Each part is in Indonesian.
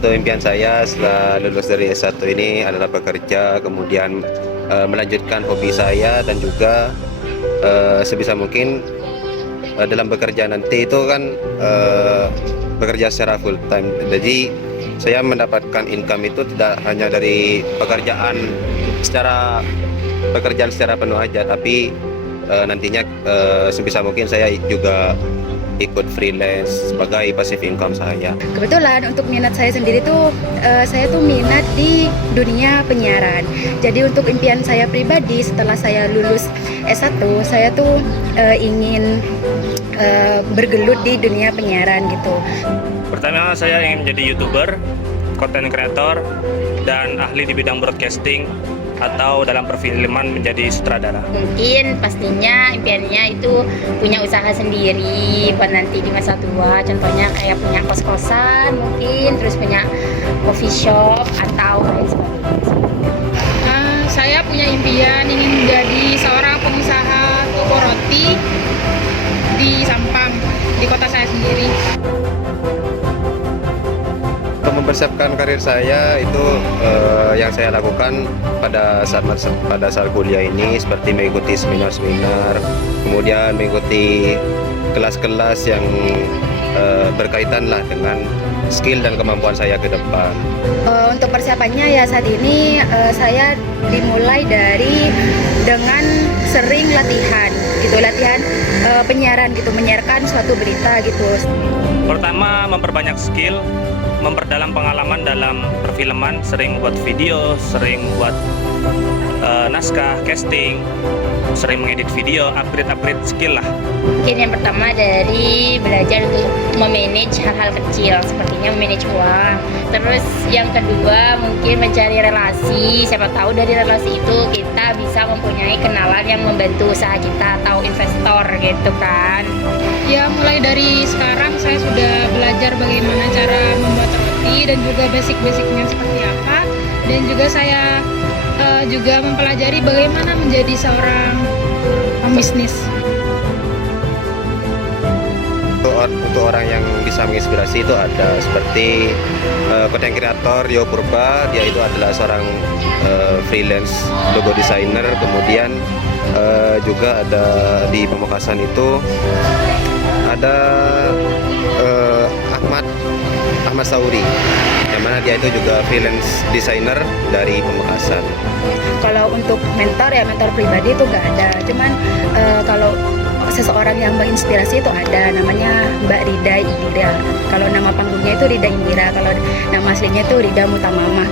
untuk impian saya setelah lulus dari S1 ini adalah bekerja, kemudian melanjutkan hobi saya, dan juga sebisa mungkin dalam bekerja nanti itu kan bekerja secara full time. Jadi saya mendapatkan income itu tidak hanya dari pekerjaan secara penuh aja, tapi nantinya sebisa mungkin saya juga ikut freelance sebagai passive income saya. Kebetulan untuk minat saya sendiri tuh saya tuh minat di dunia penyiaran. Jadi untuk impian saya pribadi setelah saya lulus S1, saya tuh ingin bergelut di dunia penyiaran gitu. Pertama, saya ingin menjadi YouTuber, content creator, dan ahli di bidang broadcasting atau dalam perfilman menjadi sutradara. Mungkin pastinya impiannya itu punya usaha sendiri buat nanti di masa tua, contohnya kayak punya kos-kosan mungkin, terus punya coffee shop atau lain sebagainya. Saya punya impian ingin menjadi seorang pengusaha toko roti di Sampang, di kota saya sendiri. Untuk mempersiapkan karir saya itu yang saya lakukan pada saat kuliah ini seperti mengikuti seminar-seminar, kemudian mengikuti kelas-kelas yang berkaitan lah dengan skill dan kemampuan saya ke depan. Untuk persiapannya ya saat ini saya dimulai dengan sering latihan penyiaran gitu, menyiarkan suatu berita gitu. Pertama, memperbanyak skill, memperdalam pengalaman dalam perfilman, sering buat video, sering buat naskah, casting, sering mengedit video, upgrade skill lah. Mungkin yang pertama dari belajar untuk memanage hal-hal kecil, sepertinya memanage uang. Terus yang kedua mungkin mencari relasi, siapa tahu dari relasi itu kita bisa mempunyai kenalan yang membantu usaha kita atau investor gitu kan. Ya, mulai dari sekarang saya sudah belajar bagaimana cara membuat roti dan juga basic-basicnya seperti apa, dan juga saya juga mempelajari bagaimana menjadi seorang pembisnis. Untuk orang yang bisa menginspirasi itu ada seperti content creator Rio Purba, dia itu adalah seorang freelance logo designer. Kemudian juga ada di Pamekasan itu ada Ahmad Sauri, yang mana dia itu juga freelance designer dari Pamekasan. Kalau untuk mentor pribadi itu nggak ada, cuman kalau seseorang yang menginspirasi itu ada, namanya Mbak Rida Indira. Kalau nama panggungnya itu Rida Indira, kalau nama aslinya itu Rida Mutamama.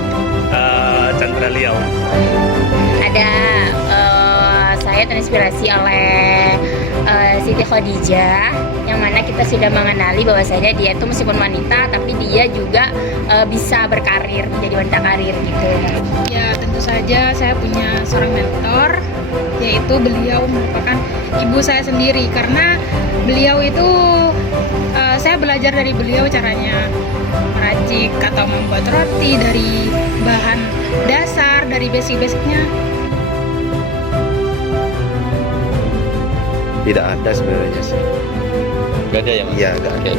Chandra Liao. Ada saya terinspirasi oleh Siti Khadijah, yang mana kita sudah mengenali bahwasanya dia itu meskipun wanita tapi dia juga bisa berkarir, menjadi wanita karir gitu. Ya, tentu saja saya punya seorang mentor, yaitu beliau merupakan ibu saya sendiri, karena beliau itu saya belajar dari beliau caranya meracik atau membuat roti dari bahan dasar, dari basic-basicnya. Tidak ada sebenarnya sih. Gak ada ya Mas? Iya, gak ada.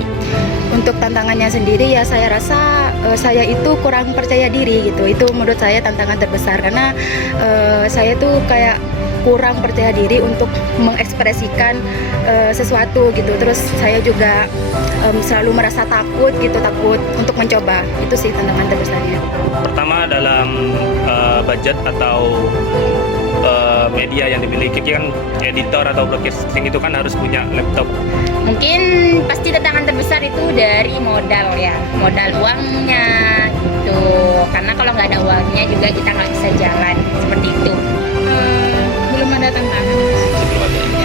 Untuk tantangannya sendiri ya saya rasa saya itu kurang percaya diri gitu. Itu menurut saya tantangan terbesar, karena saya tuh kayak kurang percaya diri untuk mengekspresikan sesuatu gitu. Terus saya juga selalu merasa takut untuk mencoba. Itu sih tantangan terbesarnya. Pertama, dalam budget atau media yang dimiliki, kan editor atau broadcasting itu kan harus punya laptop. Mungkin pasti tantangan terbesar itu dari modal ya, modal uangnya gitu. Karena kalau nggak ada uangnya juga kita nggak bisa jalan, seperti itu. Belum ada tantangan. Sebelum ada ini.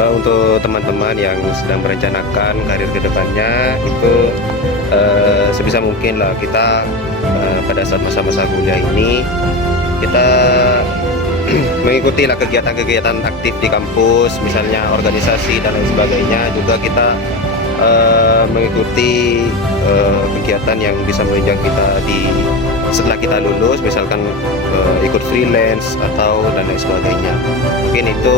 Untuk teman-teman yang sedang merencanakan karir kedepannya itu sebisa mungkin lah kita pada saat masa-masa kuliah ini kita mengikuti lah kegiatan-kegiatan aktif di kampus, misalnya organisasi dan lain sebagainya. Juga kita mengikuti kegiatan yang bisa menunjang kita setelah kita lulus, misalkan ikut freelance atau dan lain sebagainya. Mungkin itu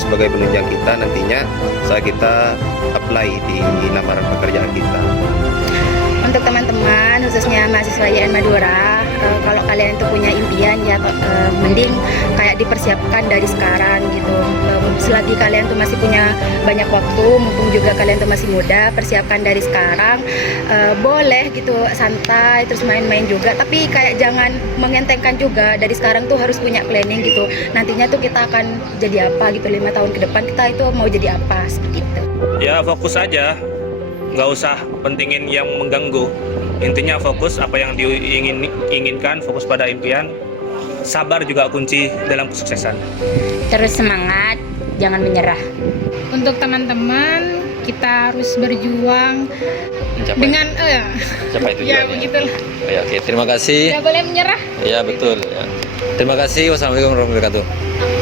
sebagai penunjang kita nantinya saat kita apply di lamaran pekerjaan kita. Untuk teman-teman khususnya mahasiswa IAIN Madura, kalau kalian itu punya impian ya mending kayak dipersiapkan dari sekarang gitu. Selagi kalian tuh masih punya banyak waktu, mumpung juga kalian tuh masih muda, persiapkan dari sekarang. Boleh gitu santai terus main-main juga, tapi kayak jangan mengentengkan juga. Dari sekarang tuh harus punya planning gitu. Nantinya tuh kita akan jadi apa gitu 5 tahun ke depan, kita itu mau jadi apa seperti itu. Ya fokus aja, nggak usah pentingin yang mengganggu. Intinya fokus apa yang diinginkan, fokus pada impian. Sabar juga kunci dalam kesuksesan. Terus semangat, jangan menyerah. Untuk teman-teman, kita harus berjuang Mencapai, dengan mencapai ya tujuannya. begitulah. Ya, oke, terima kasih. Tidak boleh menyerah. Ya betul. Ya. Terima kasih. Wassalamualaikum warahmatullahi wabarakatuh.